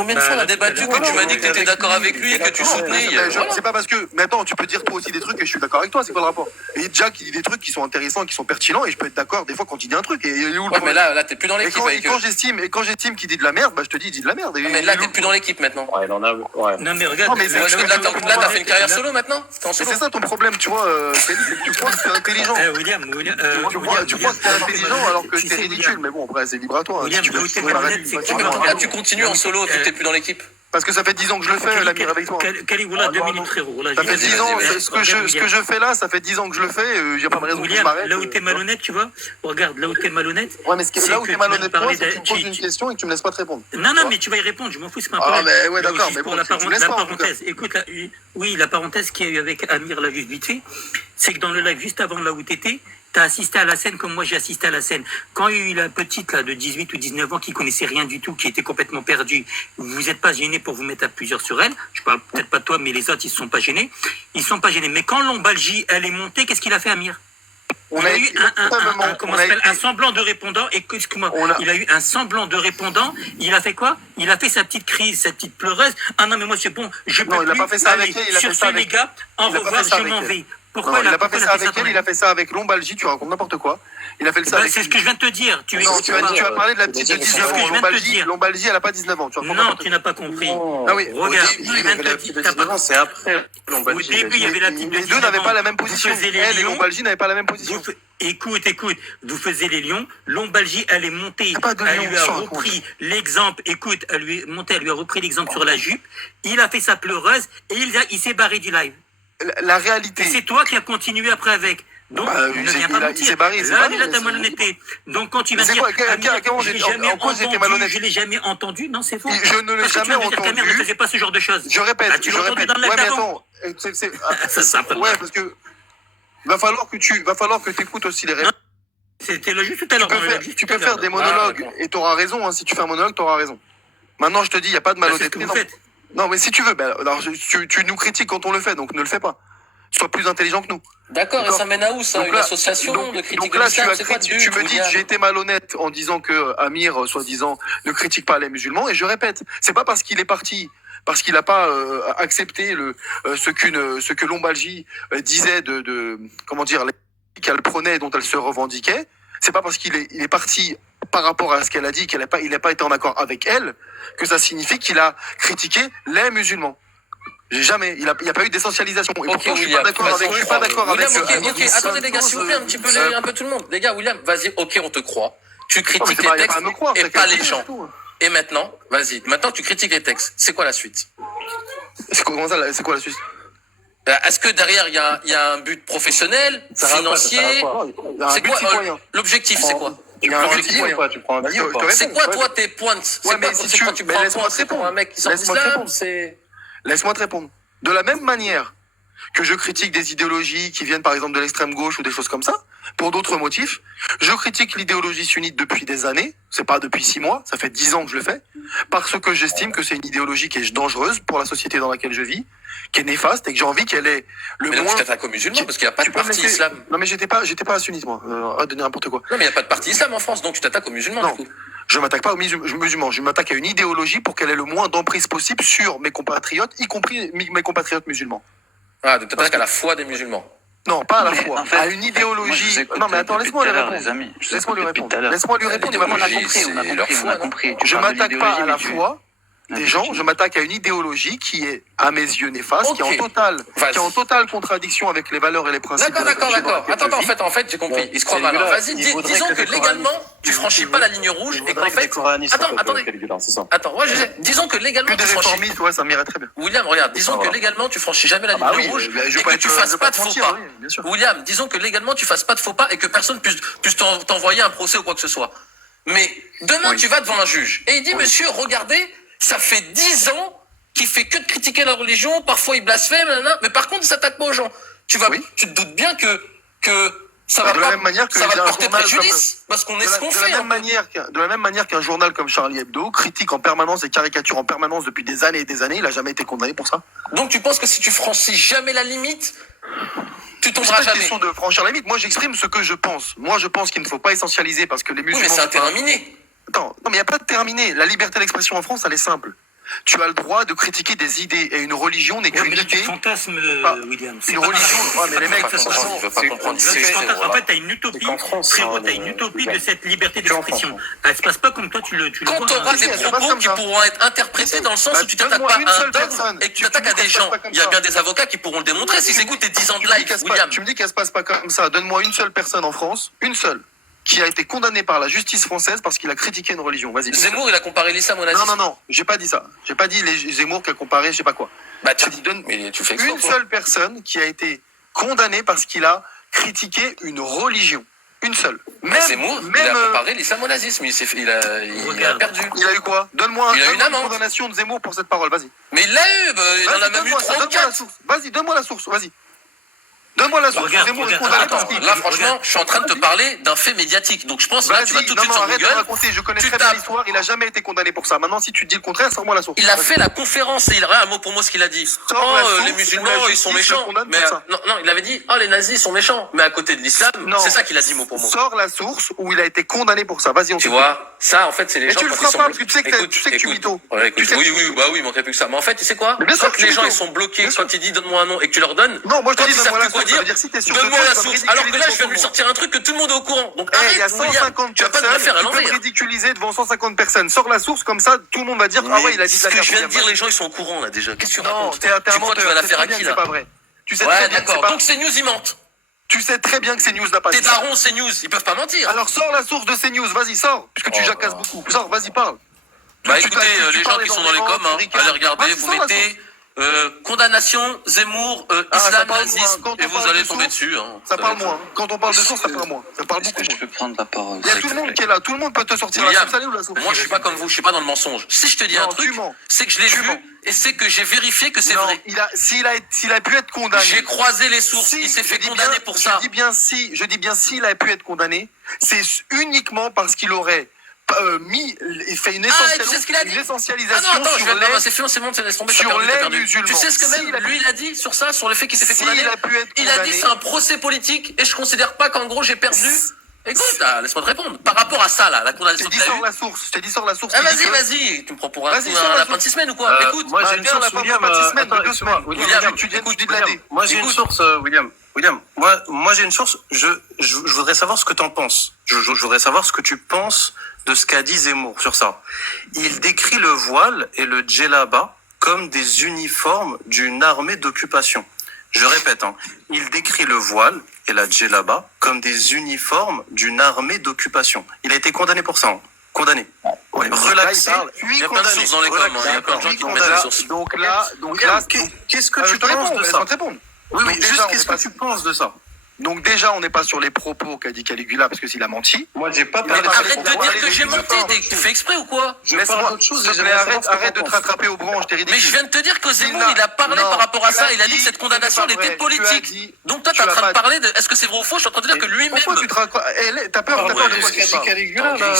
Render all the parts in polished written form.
Combien de fois on a débattu que tu m'as dit que tu étais d'accord avec lui et que tu soutenais C'est pas parce que maintenant tu peux dire toi aussi des trucs et je suis d'accord avec toi, c'est quoi le rapport? Et Jack il dit des trucs qui sont intéressants, qui sont pertinents et je peux être d'accord des fois quand il dit un truc. Ouais, mais là t'es plus dans l'équipe. Et quand j'estime qu'il dit de la merde, bah je te dis il dit de la merde. Mais là t'es plus dans l'équipe maintenant. Ouais, il en a. Ouais. Non, mais regarde. Là t'as fait une carrière solo maintenant. C'est ça ton problème, tu vois. Tu crois que t'es intelligent. William, tu crois que t'es intelligent alors que t'es ridicule. Mais bon, après c'est libre à toi. William, Là tu continues en solo, tu t'es plus dans l'équipe. Parce que ça fait 10 ans que je le fais, l'ami, avec toi. Kaligoula, 2 minutes, frérot. Ça fait 10 ans, ce que je fais là, ça fait 10 ans que je le fais, j'ai pas de raison que je m'arrête. Là où t'es malhonnête, tu vois, regarde, là où t'es malhonnête. Ouais, mais là où t'es malhonnête, toi, c'est que tu me poses une question et que tu me laisses pas te répondre. Non, mais tu vas y répondre, je m'en fous, c'est pas un problème. problème. Ah, mais ouais, d'accord, mais bon, la parenthèse. Écoute, la parenthèse qu'il y a eu avec Amir, là, vite fait, c'est que dans le live, juste avant là où t'étais, t'as assisté à la scène comme moi j'ai assisté à la scène. Quand il y a eu la petite là de 18 ou 19 ans qui connaissait rien du tout, qui était complètement perdue, vous n'êtes pas gêné pour vous mettre à plusieurs sur elle. Je parle peut-être pas de toi, mais les autres ils se sont pas gênés. Ils sont pas gênés. Mais quand Lombalgie elle est montée, qu'est-ce qu'il a fait Amir? Il a eu un semblant de répondant. Excuse-moi. Il a eu un semblant de répondant. Il a fait quoi? Il a fait sa petite crise, sa petite pleureuse. Ah non mais moi c'est bon. Je peux non, il a pas fait ça avec elle. Il a sur fait ça ce les gars. En revoir, je m'en vais. Pourquoi il a pas fait ça avec elle, il a fait ça avec Lombalgie, tu racontes n'importe quoi. Il a fait ça avec... C'est ce que je viens de te dire. Tu as parlé de la petite de 19 ans. Lombalgie, elle a pas 19 ans. Non, tu n'as pas compris. Ah oui. Regarde, je viens de te dire. C'est après Au Lombalgie. début, il y avait la petite de 19 ans. Les deux n'avaient pas la même position. Elle et Lombalgie n'avaient pas la même position. Écoute, vous faisiez les lions. Lombalgie, elle est montée. Elle lui a repris l'exemple. Écoute, elle lui a repris l'exemple sur la jupe. Il a fait sa pleureuse et il s'est barré du live. La réalité. Et c'est toi qui as continué après avec. Donc, ne viens pas mentir. Il s'est barré. Là, t'as malhonnêteté. Donc, quand tu vas dire, je l'ai jamais entendu, non, c'est faux. Je ne l'ai jamais entendu. Amir ne faisait pas ce genre de choses. Je répète. Tu l'as entendu dans le live d'avant. Ouais, parce que va falloir que tu écoutes aussi les réponses. C'était le juste tout à l'heure. Tu peux faire des monologues et tu auras raison. Si tu fais un monologue, tu auras raison. Maintenant, je te dis, il n'y a pas de malhonnêteté. Non, mais si tu veux, alors tu nous critiques quand on le fait, donc ne le fais pas. Sois plus intelligent que nous. D'accord, et ça mène à où ça? Une association de critique de l'islam, c'est quoi? Tu me dis, j'ai été malhonnête en disant que Amir, soi-disant, ne critique pas les musulmans, et je répète, c'est pas parce qu'il est parti, parce qu'il n'a pas accepté ce que Lombalgie disait comment dire, qu'elle prenait, dont elle se revendiquait. C'est pas parce qu'il est parti par rapport à ce qu'elle a dit, il n'a pas été en accord avec elle, que ça signifie qu'il a critiqué les musulmans. Jamais, il y a pas eu d'essentialisation. Et pourtant, je suis pas d'accord avec. Ok, attendez les gars, s'il vous plaît, un peu tout le monde. Les gars, William, vas-y, ok, on te croit. Tu critiques les textes et pas les gens. Et maintenant, vas-y, maintenant tu critiques les textes. C'est quoi la suite? C'est quoi la suite? Est-ce que derrière il y a un but professionnel, financier? C'est quoi l'objectif? C'est quoi? Tu prends un billet ou pas? C'est quoi toi tes pointes? C'est quoi tu prends un point? C'est pour un mec qui sort d'islam? Laisse-moi te répondre. De la même manière que je critique des idéologies qui viennent par exemple de l'extrême gauche ou des choses comme ça, pour d'autres motifs, je critique l'idéologie sunnite depuis des années, c'est pas depuis 6 mois, ça fait 10 ans que je le fais, parce que j'estime que c'est une idéologie qui est dangereuse pour la société dans laquelle je vis, qui est néfaste et que j'ai envie qu'elle ait le moins... Mais donc tu t'attaques aux musulmans parce qu'il n'y a pas de parti islam. Non mais j'étais pas sunnite moi, arrête de dire n'importe quoi. Non mais il n'y a pas de parti islam en France, donc tu t'attaques aux musulmans du coup. Je m'attaque pas aux musulmans, je m'attaque à une idéologie pour qu'elle ait le moins d'emprise possible sur mes compatriotes, y compris mes compatriotes musulmans. Ah, donc tu t'attaques à la foi des musulmans. Non, pas à la foi, à une idéologie. Non mais attends, laisse-moi lui répondre. Laisse-moi lui répondre. On a compris. Je m'attaque pas à la foi des gens, je m'attaque à une idéologie qui est, à mes yeux, néfaste, qui est en totale contradiction avec les valeurs et les principes. D'accord. Attends, en fait, j'ai compris. Il se croit mal. Vas-y, disons que légalement, tu franchis pas la ligne rouge et qu'en fait... Attends, disons que légalement, tu franchis... Ouais, ça m'irait très bien. William, regarde, disons que légalement, tu franchis jamais la ligne rouge et que tu fasses pas de faux pas. William, disons que légalement, tu fasses pas de faux pas et que personne puisse t'envoyer un procès ou quoi que ce soit. Mais demain, tu vas devant un juge et il dit, monsieur, regardez, ça fait 10 ans qu'il fait que de critiquer la religion, parfois il blasphème, mais par contre il s'attaque pas aux gens. Tu te doutes bien que ça va porter préjudice, parce qu'on est ce qu'on fait. De la même manière qu'un journal comme Charlie Hebdo critique en permanence et caricature en permanence depuis des années et des années, il a jamais été condamné pour ça. Donc tu penses que si tu franchis jamais la limite, tu tomberas jamais? C'est pas une question de franchir la limite, moi j'exprime ce que je pense. Moi je pense qu'il ne faut pas essentialiser parce que les musulmans... Oui, mais c'est un terminé. Attends, non mais il n'y a pas de terminé. La liberté d'expression en France, elle est simple. Tu as le droit de critiquer des idées. Et une religion n'est qu'une idée. Fantasme, William. Une religion. Mais les mecs, il veut pas comprendre. En fait, t'as une utopie. Frérot, t'as une utopie de cette liberté d'expression. Elle se passe pas comme toi, tu le vois. Quand tu auras des propos qui pourront être interprétés dans le sens où tu t'attaques pas à un dogme et que tu t'attaques à des gens, il y a bien des avocats qui pourront le démontrer s'ils écoutent tes 10 ans de live, William. Tu me dis qu'elle se passe pas comme ça. Donne-moi une seule personne en France, une seule, qui a été condamné par la justice française parce qu'il a critiqué une religion. Vas-y. Zemmour, il a comparé l'islam au nazisme. Non, j'ai pas dit ça. J'ai pas dit les Zemmour qui a comparé, je sais pas quoi. Bah, mais tu fais une seule personne qui a été condamnée parce qu'il a critiqué une religion. Une seule. Zemmour, il a comparé l'islam au nazisme. Il a perdu. Il a eu quoi? Donne-moi une condamnation de Zemmour pour cette parole, vas-y. Mais il l'a eu, il en a même eu 3 ou 4. Vas-y, donne-moi la source, vas-y. Donne-moi la source. Zemmour est condamné parce qu'il... Là, franchement, je suis en train de te parler d'un fait médiatique. Donc, je pense que là, tu vas tout de suite sur arrête Google. De raconter. Je connais très bien l'histoire. Il a jamais été condamné pour ça. Maintenant, si tu dis le contraire, sors-moi la source. Il a fait la conférence et il a un mot pour mot ce qu'il a dit. Les musulmans, ils sont méchants. Mais non, il avait dit, les nazis sont méchants. Mais à côté de l'islam, c'est ça qu'il a dit mot pour mot. Sors la source où il a été condamné pour ça. Vas-y, on. Tu vois, ça, en fait, c'est les gens. Et tu le feras pas parce que tu sais que tu mytho. Oui, il manquerait plus que ça. Mais en fait, tu sais quoi? Quand les gens ils sont bloqués, quand ils disent donne-moi un nom et que tu leur donnes. Non, moi je te dis donne-moi la source. Donne-moi la source. Alors que là, je viens de lui sortir un truc que tout le monde est au courant. Donc il y a 150 personnes. Tu peux me ridiculiser devant 150 personnes. Sors la source comme ça, tout le monde va dire ah ouais, il a dit de la merde. Ce que je viens de dire, les gens ils sont au courant là déjà. Qu'est-ce que tu racontes? Tu crois que tu vas la faire à qui là? C'est pas vrai. Tu sais ouais, d'accord. Donc c'est news, ils mentent. Tu sais très bien que CNews n'a pas dit. Tes darons, CNews, ils peuvent pas mentir. Alors sors la source de CNews, vas-y, sors, puisque tu jacasses beaucoup. Sors, vas-y, parle. Bah écoutez, les gens qui sont dans les coms, allez regarder, vous mettez condamnation, Zemmour, islam, nazisme, et vous allez tomber dessus. Ça parle moins. Quand on parle de source, ça parle moins. Ça parle beaucoup moins. Je peux prendre la parole. Il y a tout le monde qui est là, tout le monde peut te sortir la source. Allez où la source? Moi je suis pas comme vous, je suis pas dans le mensonge. Si je te dis un truc, c'est que je l'ai vu et c'est que j'ai vérifié que c'est vrai. S'il a pu être condamné. J'ai croisé les sources, il s'est fait condamner pour ça. Je dis bien s'il a pu être condamné, c'est uniquement parce qu'il aurait fait une essentialisation sur les musulmans. Tu sais ce que même lui il a dit sur ça, sur le fait qu'il s'est fait condamner? Il a dit c'est un procès politique et je considère pas qu'en gros j'ai perdu. Écoute, laisse-moi te répondre. Par rapport à ça, là, la condamnation que tu as eue. Je t'ai dit sors la source. Vas-y. Tu me prends pour un lapin de 6 semaines ou quoi? Écoute. Moi, j'ai une source, William. Moi, j'ai une source, William. Moi, j'ai une source. Je voudrais savoir ce que t'en penses. Je voudrais savoir ce que tu penses de ce qu'a dit Zemmour sur ça. Il décrit le voile et le djellaba comme des uniformes d'une armée d'occupation. Je répète, il décrit le voile et la djellaba comme des uniformes d'une armée d'occupation. Il a été condamné pour ça. Condamné. Relaxé, puis condamné. Il y a plein de sources dans les coms. Il y a plein de gens qui ont mis des sources. Donc là, qu'est-ce que tu penses de ça? Oui, juste qu'est-ce que tu penses de ça? Donc déjà, on n'est pas sur les propos qu'a dit Caligula parce que s'il a menti. Moi, j'ai pas parlé. Arrête de dire que j'ai menti. Tu fais exprès ou quoi? Arrête de te rattraper aux branches, t'es ridicule. Mais je viens de te dire que Zemmour, il a parlé par rapport à ça. Il a dit que cette condamnation, elle était politique. Donc toi, t'es en train de parler de est-ce que c'est vrai ou faux? Je suis en train de dire que lui-même. Pourquoi tu te raccroches? T'as peur de quoi si je parle? Caligula, là,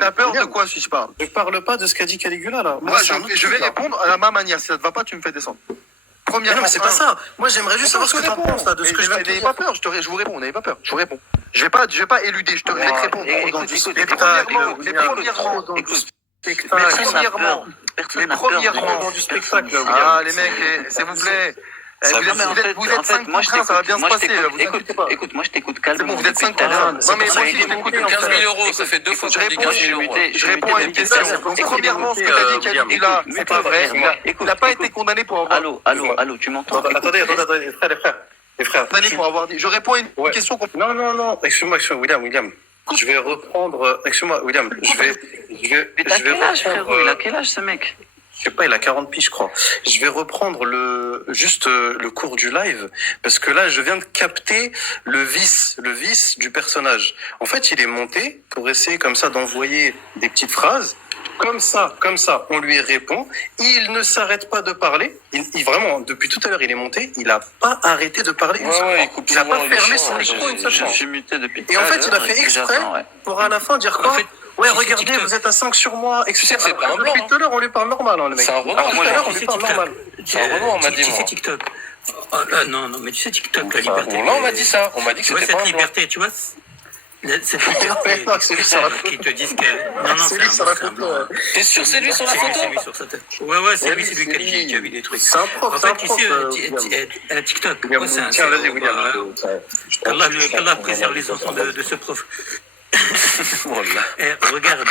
t'as peur de quoi si je parle? Je parle pas de ce qu'a dit Caligula, là. Moi, je vais répondre à ma manière. Si ça te va pas, tu me fais descendre. Non, mais c'est pas ça. Moi, j'aimerais juste savoir ce que tu penses là, de ce que je viens de dire. N'ayez pas peur, je vous réponds, n'ayez pas peur, je vous réponds. Je vais pas éluder, je te vais te répondre. Mais premièrement, du spectacle. Ah, les mecs, s'il vous plaît. Vous êtes 5 contre 1, ça va bien se passer. Écoute, moi je t'écoute calmement. Vous êtes 5 contre 1. Non, mais moi, je t'écoute. 15 000 euros, ça fait 2 fois que je dis 15 000 euros. Je réponds à une question. Donc, premièrement, ce que t'as dit Caligula, c'est pas vrai. Il n'a pas été condamné pour avoir. Allô, tu m'entends? Attendez, les frères. Condamné pour avoir dit. Je réponds à une question. Non, excuse-moi, William. Je vais reprendre. Excuse-moi, William. Je vais reprendre. Il a quel âge, ce mec? Je sais pas, il a 40 piges, je crois. Je vais reprendre le cours du live, parce que là, je viens de capter le vice du personnage. En fait, il est monté pour essayer comme ça d'envoyer des petites phrases. Comme ça, on lui répond. Il ne s'arrête pas de parler. Il vraiment, depuis tout à l'heure, il est monté. Il a pas arrêté de parler une seule fois. Il a pas fermé son micro une seule fois. Je suis muté depuis. Et en fait, il a fait exprès pour à la fin dire quoi? Ouais, regardez, vous êtes à 5 sur moi, etc. Tu sais que c'est pas un blanc. Depuis tout à l'heure, on lui parle normal, le mec. C'est un Renoir, moi, on lui parle normal. C'est un Renoir, on m'a dit, Tu moi. sais TikTok. Non, mais tu sais TikTok, la liberté. Là, on m'a dit ça. On m'a dit que Tu vois c'était pas cette un blanc. liberté, tu vois C'est qui te disent que... Non, c'est lui sur la photo. T'es sûr c'est lui sur la photo? C'est lui sur sa tête. Ouais, c'est lui qui a vu des trucs. C'est un prof, En fait, tu sais, TikTok, tiens, vas-y, William. qu'Allah préserve les enfants de ce prof. Regarde,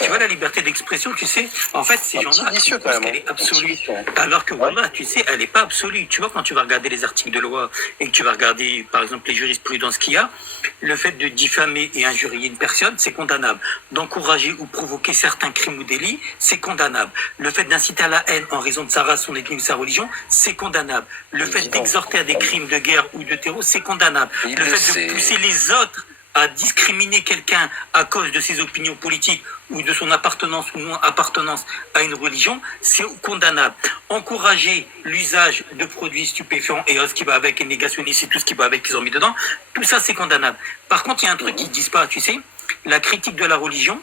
tu vois la liberté d'expression, tu sais, en fait, ces gens-là, ils pensent qu'elle est absolue. Alors que voilà, tu sais, elle n'est pas absolue. Tu vois, quand tu vas regarder les articles de loi et que tu vas regarder, par exemple, les jurisprudences qu'il y a, le fait de diffamer et injurier une personne, c'est condamnable. D'encourager ou provoquer certains crimes ou délits, c'est condamnable. Le fait d'inciter à la haine en raison de sa race, son ethnie ou sa religion, c'est condamnable. Le fait d'exhorter à des crimes de guerre ou de terror, c'est condamnable. Le fait de pousser les autres à discriminer quelqu'un à cause de ses opinions politiques ou de son appartenance ou non appartenance à une religion, c'est condamnable. Encourager l'usage de produits stupéfiants et ce qui va avec, et négationnistes et tout ce qui va avec, qu'ils ont mis dedans, tout ça c'est condamnable. Par contre, il y a un truc qu'ils disent pas, tu sais, la critique de la religion,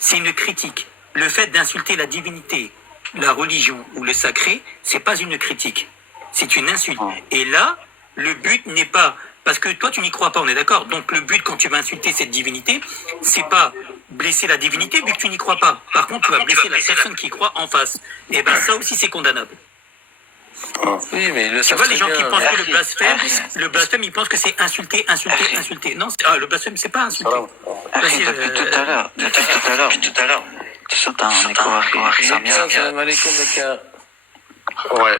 c'est une critique. Le fait d'insulter la divinité, la religion ou le sacré, c'est pas une critique, c'est une insulte. Et là, le but n'est pas... Parce que toi, tu n'y crois pas, on est d'accord. Donc, le but, quand tu vas insulter cette divinité, c'est pas blesser la divinité, vu que tu n'y crois pas. Par contre, tu vas blesser la personne qui croit en face. Et ben, ça aussi, c'est condamnable. Oui, mais tu vois, les gens qui pensent que le blasphème, ils pensent que c'est insulter. Non, le blasphème, c'est pas insulter. Depuis tout à l'heure, tu sautes un écho. Salam alaikum, Dakar. Ouais,